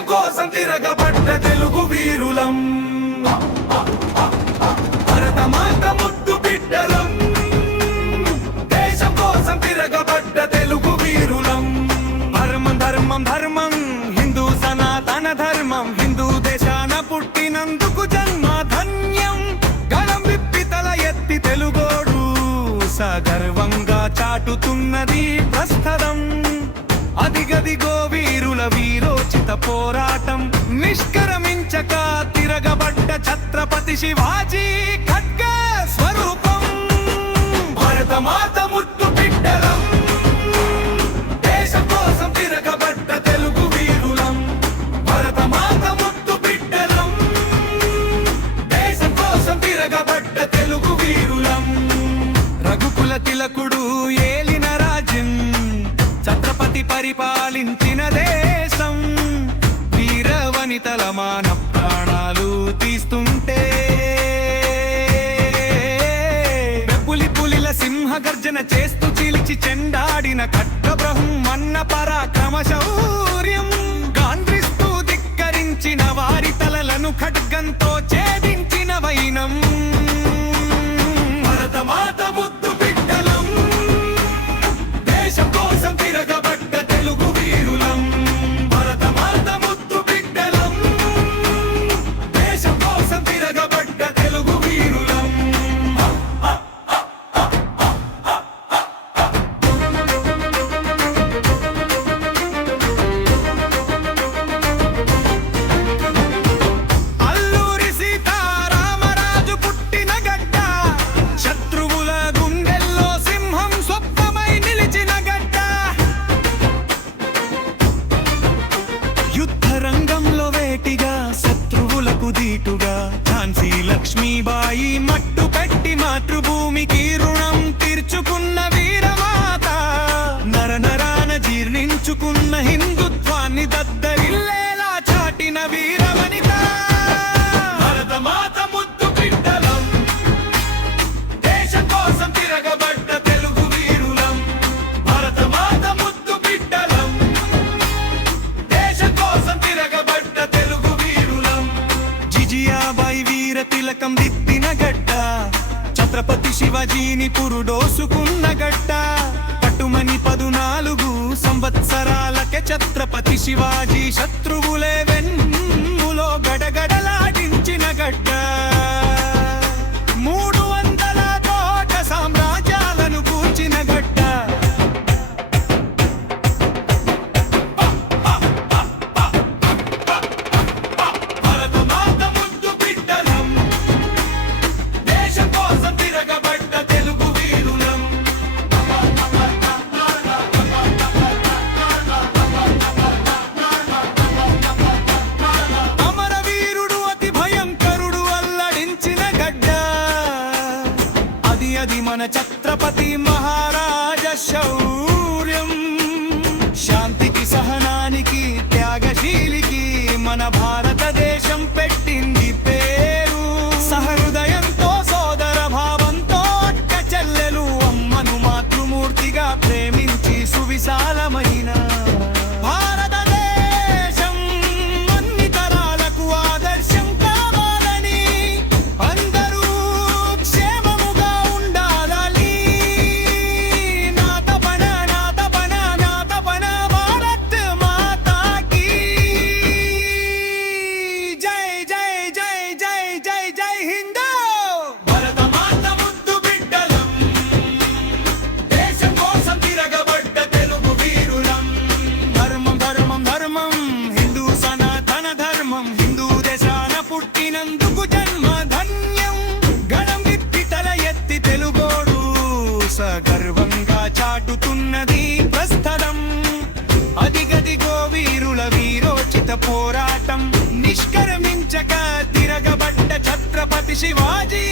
దేశం కోసం తిరగబడ్డ తెలుగు వీరులం, భరతమాత ముద్దు బిడ్డలం, దేశం కోసం తిరగబడ్డ తెలుగు వీరులం. ధర్మం ధర్మం ధర్మం హిందూ సనాతన ధర్మం, హిందూ దేశాన పుట్టినందుకు జన్మ ధన్యం. గళం విప్పి తల ఎత్తి తెలుగోడు సగర్వంగా చాటుతున్నది ప్రస్థరం. అదిగదిగో వీరుల వీరోచిత పోరాటం, నిష్కరమించక తిరగబడ్డ ఛత్రపతి శివాజీ ఖడ్గ స్వరూపం. భరతమాత ముద్దు బిడ్డలం, దేశం కోసం తిరగబడ్డ తెలుగు వీరులం. భరతమాత ముద్దు బిడ్డలం, దేశం కోసం తిరగబడ్డ తెలుగు వీరులం. రఘుకుల తిలకుడు ఏలిన రాజ్యం, ఛత్రపతి పరిపాలించిన దేశం. వీర వనితల మాన ప్రాణాలు తీస్తుంటే, బెబ్బులి పులిల సింహ గర్జన చేస్తూ చీల్చి చెండాడిన ఖడ్గబ్రహ్మన్న పరాక్రమ శౌర్యం. గాంధ్రిస్తూ ధిక్కరించిన వారి తలలను ఖడ్గంతో ఛేదించిన వైనం. భరతమాత ముద్దు బిడ్డలం, దేశం కోసం తిరగబడ్డ తెలుగు వీరులం. భరతమాత ముద్దు బిడ్డలం, దేశం కోసం తిరగబడ్డ తెలుగు వీరులం. అల్లూరి సీతారామరాజు పుట్టిన గడ్డ, శత్రువుల గుండెల్లో సింహం స్వప్నమై నిలిచిన గడ్డ. యుద్ధ రంగంలో వేటిగా శత్రువులకు దీటుగా, ఝాన్సీ లక్ష్మీబాయి మట్టు పెట్టి మాతృభూమికి రుణం తీర్చుకున్న వీరమాత. నరనరాన జీర్ణించుకున్న హిందుత్వాన్ని దద్దరిల్లేలా చాటిన వీరవనిత. భరతమాత ముద్దు బిడ్డలం, దేశం కోసం తిరగబడ్డ తెలుగు వీరులం. భరతమాత ముద్దు బిడ్డలం, దేశం కోసం తిరగబడ్డ తెలుగు వీరులం. జిజియాబాయి వీర తిలకం దిద్దిన గడ్డ, ఛత్రపతి శివాజీని పురుడోసుకున్న గడ్డ. పట్టుమని 14 సంవత్సరాలకే ఛత్రపతి శివాజీ శత్రువులే వెన్నులో గడగడలాడించిన గడ్డ. 300 కోట సామ్రాజ్యాలను కూర్చిన గడ్డ. భరతమాత ముద్దు బిడ్డలం, దేశం కోసం తిరగబడ్డ తెలుగు వీరులం. అమరవీరుడు అతి భయంకరుడు అల్లడించిన గడ్డ, అది మన ఛత్రపతి మహారాజ శౌర్యం. శాంతికి సహనానికి త్యాగశీలికి మన భారతదేశం పెట్టింది పేరు. సహృదయంతో సోదర భావంతో అక్క చెల్లెలు అమ్మను మాతృమూర్తిగా ప్రేమించి సువిశాలమైన భారతదేశం అన్ని తరాలకు ఆదర్శం కావాలని, అందరూ క్షేమముగా ఉండాలని. నా తపన నా తపన నా తపన భారత్ మాతాకి జై జై జై జై జై జై హిందూ. భరతమాత ముద్దు బిడ్డలం, దేశం కోసం తిరగబడ్డ తెలుగు వీరులం. ధర్మం ధర్మం ధర్మం హిందూ సనాతన ధర్మం, హిందూ దేశాన పుట్టినందుకు జన్మ ధన్యం. గళం విప్పి తల ఎత్తి తెలుగోడు సగర్వంగా చాటుతున్నది ప్రస్థరం. అదిగదిగో వీరుల వీరోచిత పోరాటం, నిష్కరమించక తిరగబడ్డ ఛత్రపతి శివాజీ